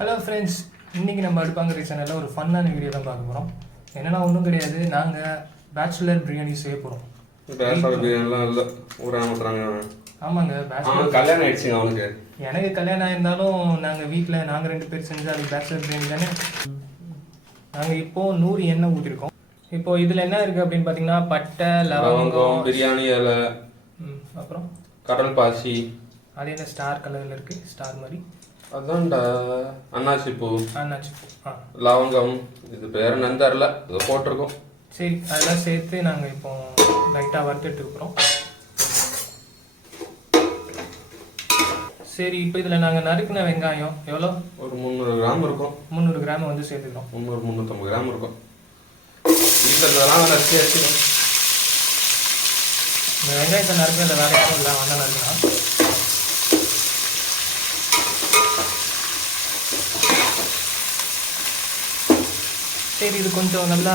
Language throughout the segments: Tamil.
ஹலோ ஃப்ரெண்ட்ஸ், இன்றைக்கி நம்ம அடுப்பாங்கிற சேனலில் ஒரு ஃபன்னான வீடியோ தான் பார்க்க போகிறோம். என்னென்னா ஒன்றும் கிடையாது, நாங்கள் பேச்சுலர் பிரியாணி செய்ய போகிறோம். பேச்சுலர் பிரியாணிலாம் இல்லை, ஊராக மாத்துறாங்க. ஆமாங்க, பேச்சுலர் கல்யாணம் ஆயிடுச்சுங்க அவனுக்கு. எனக்கு கல்யாணம் ஆயிருந்தாலும் நாங்கள் வீட்டில் நாங்கள் 2 பேர் செஞ்சு அது பேச்சுலர் பிரியாணி தானே. நாங்கள் இப்போது 100 எண்ணெய் ஊற்றிருக்கோம். இப்போது இதில் என்ன இருக்குது அப்படின்னு பார்த்தீங்கன்னா, பட்டை, லவங்கம், பிரியாணி இலை, அப்புறம் கடல் பாசி. அது என்ன ஸ்டார் கலரில் இருக்குது, ஸ்டார் மாதிரி, அதான்டா அன்னாச்சி பூ, லவங்கம், இது பேர் என்னன்னு தெரில, இதை போட்டிருக்கோம். சரி, அதெல்லாம் சேர்த்து நாங்கள் இப்போ லைட்டாக வறுத்துட்டு இருக்கிறோம். சரி, இப்போ இதில் நாங்கள் நறுக்கின வெங்காயம் எவ்வளோ, ஒரு 300 கிராம் இருக்கும். 300 கிராம் வந்து சேர்த்துக்கிறோம். 350 கிராம் இருக்கும். இதெல்லாம் நறுக்கி வச்சுக்கணும். இந்த வெங்காயத்தை நறுக்கிற வேற யாரும் இல்லை, வந்தால் நறுக்கலாம். சரி, இது கொஞ்சம் நல்லா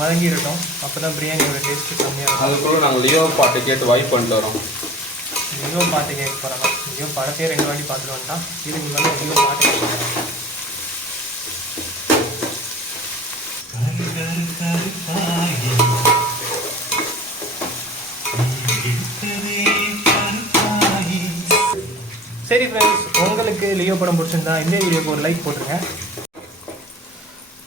வதங்கிடட்டும், அப்போ தான் பிரியாணியோட டேஸ்ட்டு கம்மியாக இருக்கும். அதுக்குள்ள நாங்கள் லியோ பாட்டு கேட்டு வைப் பண்ணிட்டு வரோம். லியோ பாட்டு கேட்க போகிறோம். லியோ படத்தையே 2 வாட்டி பார்த்துட்டு வந்துட்டான். இதுக்கு முன்னாடி லியோ பாட்டு கேட்க போகிறோம். சரி ஃப்ரெண்ட்ஸ், உங்களுக்கு லியோ படம் பிடிச்சிருந்தா இந்த வீடியோக்கு ஒரு லைக் போட்டுருங்க.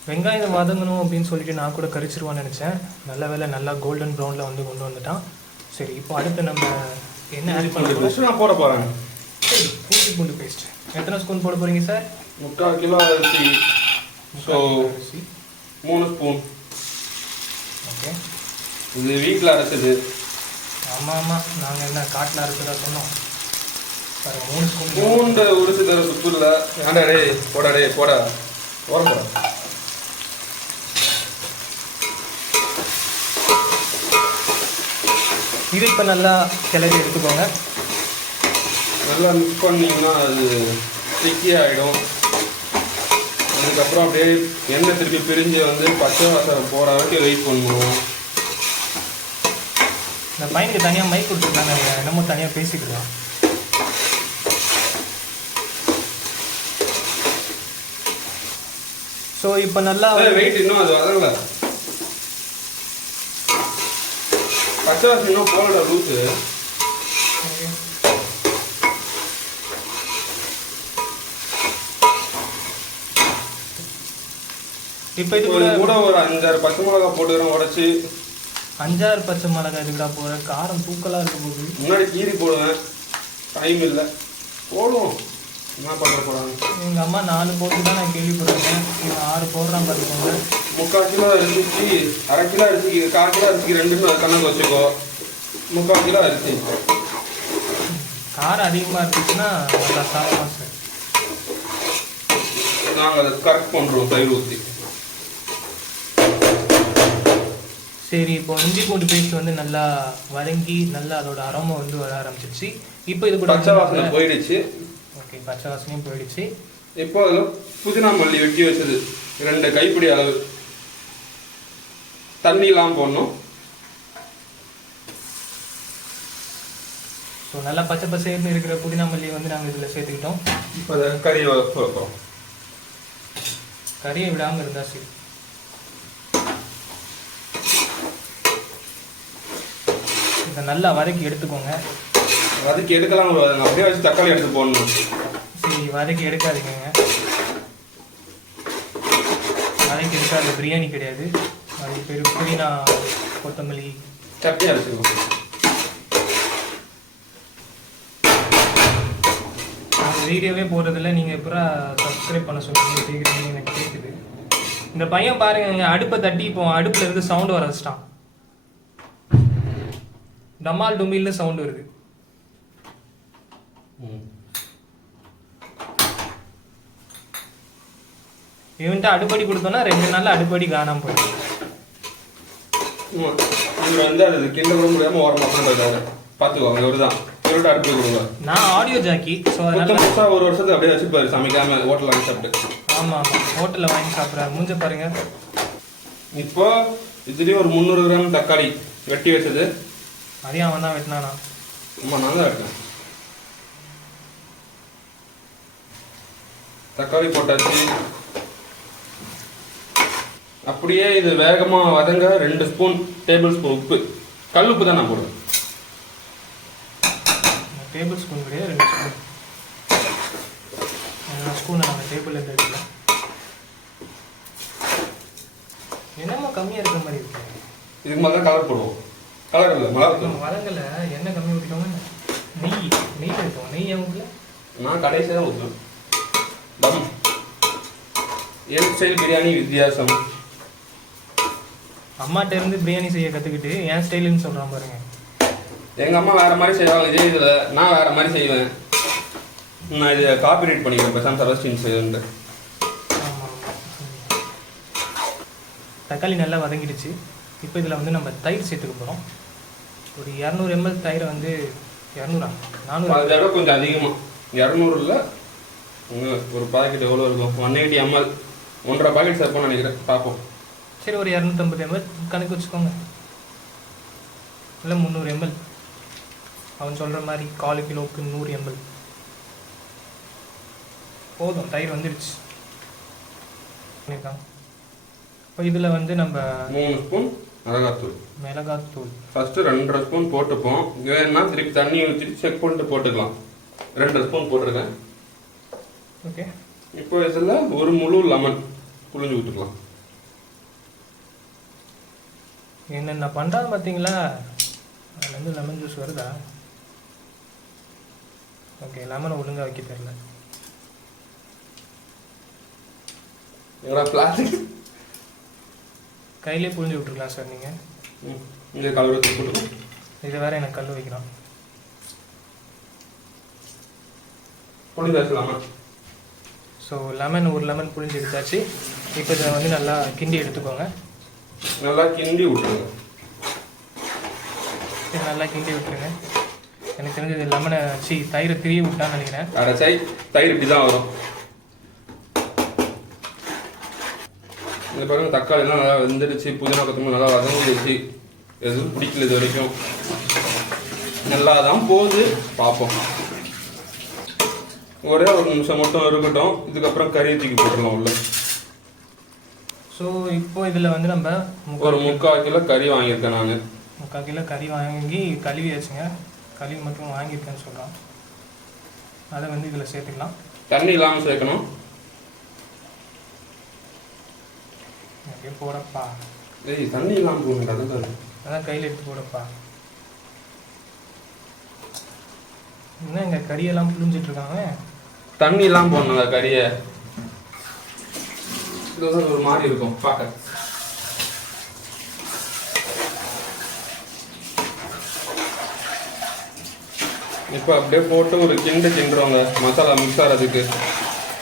வெங்காயம் வதங்கணும் அப்படின்னு சொல்லிட்டு நான் கூட கரிச்சிருவான்னு நினச்சேன். நல்ல வேலை, நல்லா கோல்டன் ப்ரௌனில் வந்து கொண்டு வந்துட்டான். சரி, இப்போ அடுத்து நம்ம என்ன ஆட் பண்ணுறோம்? நான் போட போகிறேன். சரி, பூண்டு பூண்டு பேஸ்ட் எத்தனை ஸ்பூன் போட போகிறீங்க சார்? 3/4 கிலோ அரிசி, ஸோ 3 ஸ்பூன். ஓகே, இது வீட்டில் அரைச்சது. ஆமாம் ஆமாம், நாங்கள் என்ன காட்டில் அரைச்சதா சொன்னோம். 3 ஸ்பூன் பூண்டு உரிச்சு தர சுத்தூரில். ஏன்டா டே போடா, டே போடா, போட. இது இப்போ நல்லா கிளறி எடுத்துக்கோங்க. நல்லா மிக்ஸ் பண்ணிங்கன்னா அது ஸ்டிக்கி ஆகிடும். அதுக்கப்புறம் அப்படியே எண்ணெய் திருப்பி பிரிஞ்சு வந்து பச்சை வாசனை போகிற வரைக்கும் வெயிட் பண்ணுவோம். இந்த பையனுக்கு தனியாக மைக் கொடுத்துருக்காங்க, என்னமோ தனியாக பேசிக்கலாம். ஸோ இப்போ நல்லா வெயிட் இன்னும் அது வரல, பச்சை வாசனை இன்னும் போகல லூஸு. இப்போ இது கூட ஒரு 5-6 பச்சை மிளகா போட்டுக்கிறோம் உடச்சி. 5-6 பச்சை மிளகாய் இதுக்கடா போகிற காரம் தூக்கலாக இருக்க போகுது. முன்னாடி கீரி போடுவேன், டைம் இல்லை, போடுவோம். என்ன பண்ண போகிறாங்க எங்கள் அம்மா 4 போட்டு தான் நான் கேள்விப்படுறேன். 6 போடுறான் பார்த்துக்கோங்க. 3/4 கிலோ அரிசிக்கு 1/2 கிலோ அரிசிக்கு 1/4 கிலோ அரிசிக்கு 2 கணக்கு வச்சுக்கோ. 3/4 கிலோ அரிசி. காரம் அதிகமாக இருந்துச்சுன்னா நல்லா சாப்பிடலாம் சார். நாங்கள் அதை கரெக்ட் பண்ணுறோம் தயிர் ஊற்றி. சரி, இப்போ இஞ்சி பூண்டு பேஸ்ட் வந்து நல்லா வதங்கி நல்லா அதோட அரோமா வந்து வர ஆரம்பிச்சிருச்சு. இப்போ இது கூட பச்சை வாசனை போயிடுச்சு. ஓகே, பச்சை வாசனையும் போயிடுச்சு. இப்போ அதில் புதினா மல்லி வெட்டி வச்சது 2 கைப்பிடி அளவு, தண்ணிலாம் போடணும். ஸோ நல்லா பச்சை பசைன்னு இருக்கிற புதினா மல்லி வந்து நாங்கள் இதில் சேர்த்துக்கிட்டோம். இப்போ அதை கறியை வைப்போம். கறியை விடாமல் இருந்தால் சரி. இதை நல்லா வதக்கி எடுத்துக்கோங்க. வதக்கி எடுக்கலாம், அப்படியே வச்சு தக்காளி எடுத்து போடணும். சரி, வதக்கி எடுக்காதீங்க. வதக்கி எடுக்காத பிரியாணி கிடையாது, அது பேர் புதினா கொத்தமல்லி சட்னி அரைச்சிக்கணும். வீடியோவே போடுறதில்ல, நீங்கள் எப்போ சப்ஸ்கிரைப் பண்ண சொல்லுங்க கேட்குறீங்கன்னு எனக்கு கேட்குது. இந்த பையன் பாருங்க, அடுப்பை தட்டி இப்போ அடுப்பில் இருந்து சவுண்டு வர வச்சிட்டான். டமால் டுமில்னு சவுண்டு வருது. இவன்ட்டு அடுப்படி கொடுத்தோன்னா 2 நாள் அடுப்படி காணாமல் போயிடும். இவர் வந்து அது கிண்ட கூட முடியாமல் ஓரமாக பண்ணுறாரு. பார்த்துக்கோங்க, இவர் தான் இவர்கிட்ட அடுப்பு கொடுங்க. நான் ஆடியோ ஜாக்கி, ஸோ அதனால 1 வருஷத்துக்கு அப்படியே வச்சுப்பாரு சமைக்காம ஹோட்டலில் வாங்கி சாப்பிட்டு. ஆமாம் ஆமாம், ஹோட்டலில் வாங்கி சாப்பிட்றாரு. மூஞ்ச பாருங்க. இப்போ இதுலேயும் ஒரு 300 கிராம் தக்காளி வெட்டி வச்சது. அதையும் அவன் தான் வெட்டினானா? ஆமாம், நான் தான் வெட்டினேன். தக்காளி போட்டாச்சு. அப்படியே இது வேகமாக வதங்க 2 ஸ்பூன் டேபிள் ஸ்பூன் உப்பு, கல் உப்பு தான் நான் போடுவேன். டேபிள் ஸ்பூன் கிடையாது, 2 ஸ்பூன். 2 ஸ்பூனை நம்ம டேபிளில் எடுத்துக்கலாம். என்னமோ கம்மியாக இருக்கிற மாதிரி இருக்கு. இதுக்கு மேலே தான் கலர் போடுவோம். கலர் இல்லை, மிளகாத்தூள். வதங்கல எண்ணெய் கம்மி ஊற்றிக்கோங்க. நெய் இருக்கும். நெய் ஊற்றல, நான் கடைசி தான் ஊற்றுவேன். தம் என் ஸ்டைல் பிரியாணி வித்தியாசம். அம்மாட்ட இருந்து பிரியாணி செய்ய கற்றுக்கிட்டு என் ஸ்டைலுன்னு சொல்கிறான் பாருங்க. எங்கள் அம்மா வேறு மாதிரி செய்வாங்க இதே இதில், நான் வேறு மாதிரி செய்வேன். நான் இதை காப்பி ரைட் பண்ணிக்கிறேன் பேசாமல் செபஸ்டின் செய்வேன்ட்டு. தக்காளி நல்லா வதங்கிடுச்சு. இப்போ இதில் வந்து நம்ம தயிர் சேர்த்துக்க போகிறோம். ஒரு 200 ml தயிரை வந்து 200 400, அதை விட கொஞ்சம் அதிகமாக. 200 இல்லை, ஒரு பாக்கெட் எவ்வளோ இருக்கும், 180 ml, 1.5 பாக்கெட் சேர்ப்போம்னு நினைக்கிறேன். பார்ப்போம். சரி, ஒரு 250 ml கணக்கு வச்சுக்கோங்க. இல்லை 300 ml, அவன் சொல்கிற மாதிரி 1/4 கிலோவுக்கு 100 ml போதும். தயிர் வந்துடுச்சு. இப்போ இதில் வந்து நம்ம 3 ஸ்பூன் மிளகாத்தூள் ஃபஸ்ட்டு 2.5 ஸ்பூன் போட்டுப்போம். வேணும்னா திருப்பி தண்ணி ஊற்றிட்டு செக் பண்ணிட்டு போட்டுக்கலாம். 2 ஸ்பூன் போட்டிருக்கேன். ஓகே. இப்போ இதில் ஒரு முழு லெமன் புழிஞ்சு ஊற்றிக்கலாம். என்னென்ன பண்ணுறான்னு பார்த்தீங்களா? அதில் வந்து லெமன் ஜூஸ் வருதா? ஓகே, லெமனை ஒழுங்காக வைக்க தெரியல. பிளாஸ்டிக் கையிலே புழிஞ்சு விட்டுருக்கலாம் சார் நீங்கள். இங்கே கல் போட்டுருக்கோம். இதை வேறு எனக்கு கல் வைக்கலாம். புழிஞ்சாச்சு லெமன். ஸோ லெமன், ஒரு லெமன் புழிஞ்சு எடுத்தாச்சு. இப்போ இதை வந்து நல்லா கிண்டி எடுத்துக்கோங்க. நல்லா கிண்டி விட்டுருங்க. நல்லா கிண்டி விட்டுருங்க. எனக்கு தெரிஞ்சது லெமனை தயிரை திரிய விட்டான்னு நினைக்கிறேன். அடைச்சாய் தயிர் இப்படி தான் வரும். இந்த பாருங்க, தக்காளிலாம் நல்லா வெந்துடுச்சு. புதினா கொத்தமல்லி நல்லா வதங்கிடுச்சு. எதுவும் பிடிக்கல இது வரைக்கும். நல்லா தான் போகுது. பார்ப்போம். ஒரே ஒரு நிமிஷம் மட்டும் இருக்கட்டும். இதுக்கப்புறம் கறியை தூக்கி போட்டுடலாம் உள்ள. ஸோ இப்போ இதில் வந்து நம்ம ஒரு 3/4 கிலோ கறி வாங்கியிருக்கேன் நான். 3/4 கிலோ கறி வாங்கி கழுவி வச்சுங்க. கழுவி மட்டும் வாங்கியிருக்கேன்னு சொல்கிறான். அதை வந்து இதில் சேர்த்துக்கலாம். தண்ணி இல்லாமல் சேர்க்கணும். அப்படியே போடப்பா. ஏய், தண்ணி இல்லாமல் போகணும். அதான் கையில் எடுத்து போடப்பா. என்ன இங்கே கறியெல்லாம் புழிஞ்சிட்டு இருக்காங்க. தண்ணி இல்லாமல் போடணுங்க கறியை. இது ஒரு மாதிரி இருக்கும் பார்க்க. இப்போ அப்படியே போட்டு ஒரு கிண்டுறோங்க. மசாலா மிக்ஸ் ஆகிறதுக்கு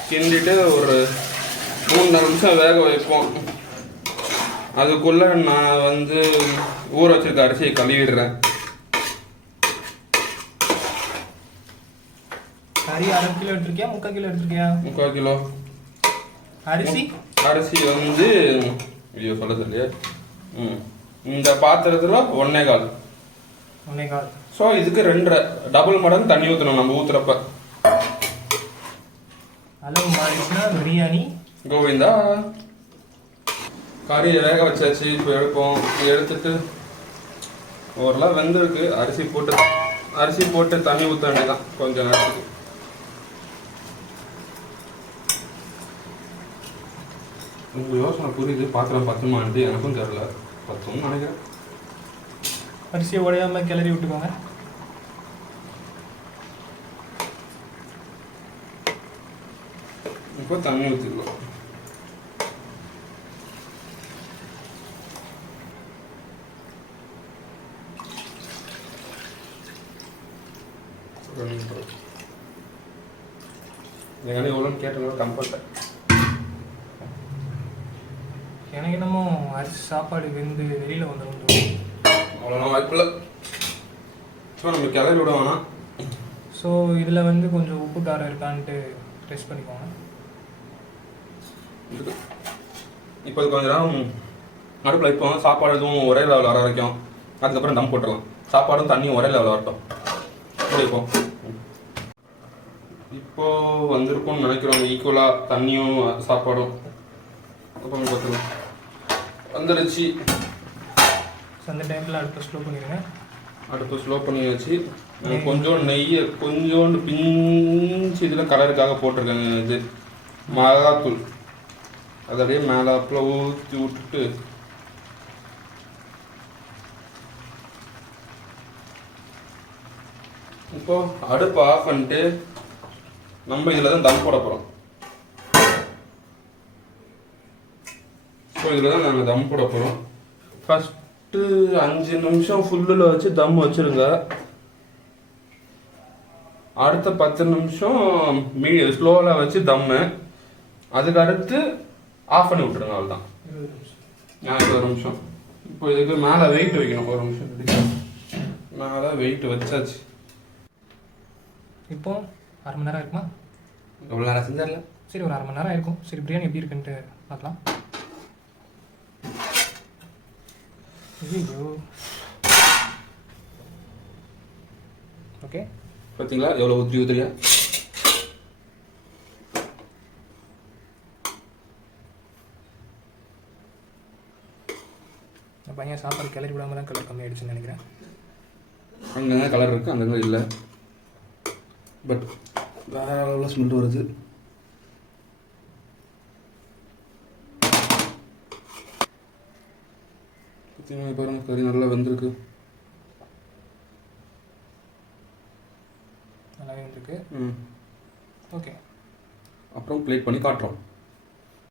கிண்டிட்டு ஒரு 3-4 நிமிஷம் வேக வைப்போம். அதுக்குள்ள நான் வந்து ஊற வச்சிருக்க அரிசியை கழுவிடுறேன். கறி 1/2 கிலோ எடுத்துருக்கியா, 3/4 கிலோ எடுத்துருக்கியா? 3/4 கிலோ. அரிசி வந்து ஐயோ சொல்ல சொல்லியா, இந்த பாத்திரத்தில் 1.25. ஸோ இதுக்கு 2 டபுள் மடங்கு தண்ணி ஊற்றணும் நம்ம ஊற்றுறப்ப. அளவு மாறிடுச்சுன்னா பிரியாணி கோவிந்தா. கறியை வேக வச்சாச்சு. இப்போ எடுப்போம். எடுத்துட்டு ஓரளவு வெந்திருக்கு. அரிசி போட்டு தண்ணி ஊற்ற வேண்டியதான் கொஞ்சம் நேரத்துக்கு. உங்கள் யோசனை புரியுது. பாத்திரம் பத்துமான்ட்டு எனக்கும் தெரியல. பத்தும்னு நினைக்கிறேன். அரிசியை உடையாம கிளறி விட்டுக்கோங்க. இப்போ தண்ணி ஊற்றிக்கலாம். எங்கே எவ்வளோன்னு கேட்டனால கம்பல்ட்டேன். எனக்கு என்னமோ அரிசி சாப்பாடு வெந்து வெளியில் வந்துடும். அவ்வளோனா வாய்ப்பில்லை. ஸோ நம்ம கிளறி விட வேணாம். ஸோ இதில் வந்து கொஞ்சம் உப்பு காரம் இருக்கான்ட்டு டெஸ்ட் பண்ணிக்கோங்க. இப்போ கொஞ்சம் நேரம் அடுப்பில் இப்போ சாப்பாடு எதுவும் ஒரே லெவலில் வர வரைக்கும். அதுக்கப்புறம் தம் போட்டுடலாம். சாப்பாடும் தண்ணியும் ஒரே லெவலில் வரட்டும். இப்போ இப்போ வந்திருக்கும்னு நினைக்கிறோம், ஈக்குவலாக தண்ணியும் சாப்பாடும். அப்புறம் பார்த்துக்கலாம் வந்துடுச்சு. அந்த டைமில் அடுப்பு ஸ்லோ பண்ணிடுங்க. அடுப்பு ஸ்லோ பண்ணியாச்சு. கொஞ்சோண்டு நெய்யை கொஞ்சோண்டு பிஞ்சு இதில் கலருக்காக போட்டிருக்காங்க. இது மிளகாத்தூள் அதை அப்படியே மேலாப்பில் ஊற்றி விட்டுட்டு இப்போ அடுப்பு ஆஃப் பண்ணிட்டு நம்ம இதில் தான் தம் போட போகிறோம். ஸோ இதில் தான் நாங்கள் தம் போட போகிறோம். ஃபஸ்ட்டு 5 நிமிஷம் ஃபுல்லில் வச்சு தம் வச்சுருங்க. அடுத்த 10 நிமிஷம் ஸ்லோவில் வச்சு தம்மு. அதுக்கு அடுத்து ஆஃப் பண்ணி விட்டுருங்க. அவ்வளோதான். 20 நிமிஷம். இப்போ இதுக்கு மேலே வெயிட் வைக்கணும். 1 நிமிஷம் மேலே வெயிட் வச்சாச்சு. இப்போ 1/2 மணி நேரம் இருக்குமா? எவ்வளோ நேரம் செஞ்சிடல? சரி, ஒரு 1/2 மணி நேரம் இருக்கும். சரி, பிரியாணி எப்படி இருக்குன்ட்டு பார்க்கலாம். ஐயோ, ஓகே, பார்த்தீங்களா எவ்வளோ உதிரியா? பையன் சாப்பாடு கிளறி விடாம தான் கலர் கம்மியாயிடுச்சுன்னு நினைக்கிறேன். அங்கங்கே கலர் இருக்குது, அங்கங்கே இல்லை. பட் வேற அளவில் ஸ்மெல் வருது. பார்த்தீங்கன்னா பாருங்க, கறி நல்லா வெந்திருக்கு. நல்லாவே வந்துருக்கு. ம், ஓகே, அப்புறம் பிளேட் பண்ணி காட்டுறோம்.